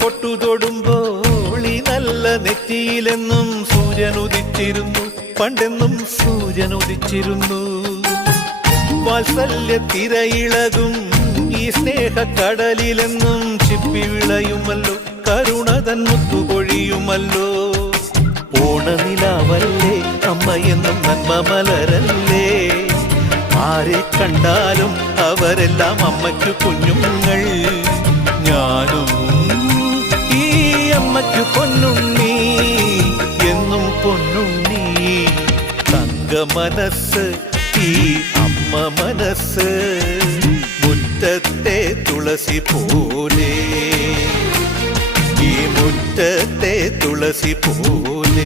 പൊട്ടു തൊടുമ്പോൾ ഈ നല്ല നെറ്റിയിലെന്നും സൂര്യൻ ഉദിച്ചിരുന്നു, പണ്ടെന്നും സൂര്യൻ ഉദിച്ചിരുന്നു. വാത്സല്യ തിരയിളകും ഈ സ്നേഹക്കടലിലെന്നും ചിപ്പി വിളയുമല്ലോ, കരുണതൻ മുത്തുപൊഴിയുമല്ലോ. ഓണനിലാവല്ലേ അമ്മയെന്നും നന്മ മലരല്ലേ, ആരെ കണ്ടാലും അവരെല്ലാം അമ്മയ്ക്കു കുഞ്ഞുങ്ങൾ. ഞാനും ഈ അമ്മയ്ക്കു പൊന്നുണ്ണി, എന്നും പൊന്നുണ്ണി. തങ്ക മനസ്സ് ഈ അമ്മ മനസ്സ്, മുറ്റത്തെ തുളസി പോലെ, ഈ മുറ്റത്തെ തുളസി പോലെ.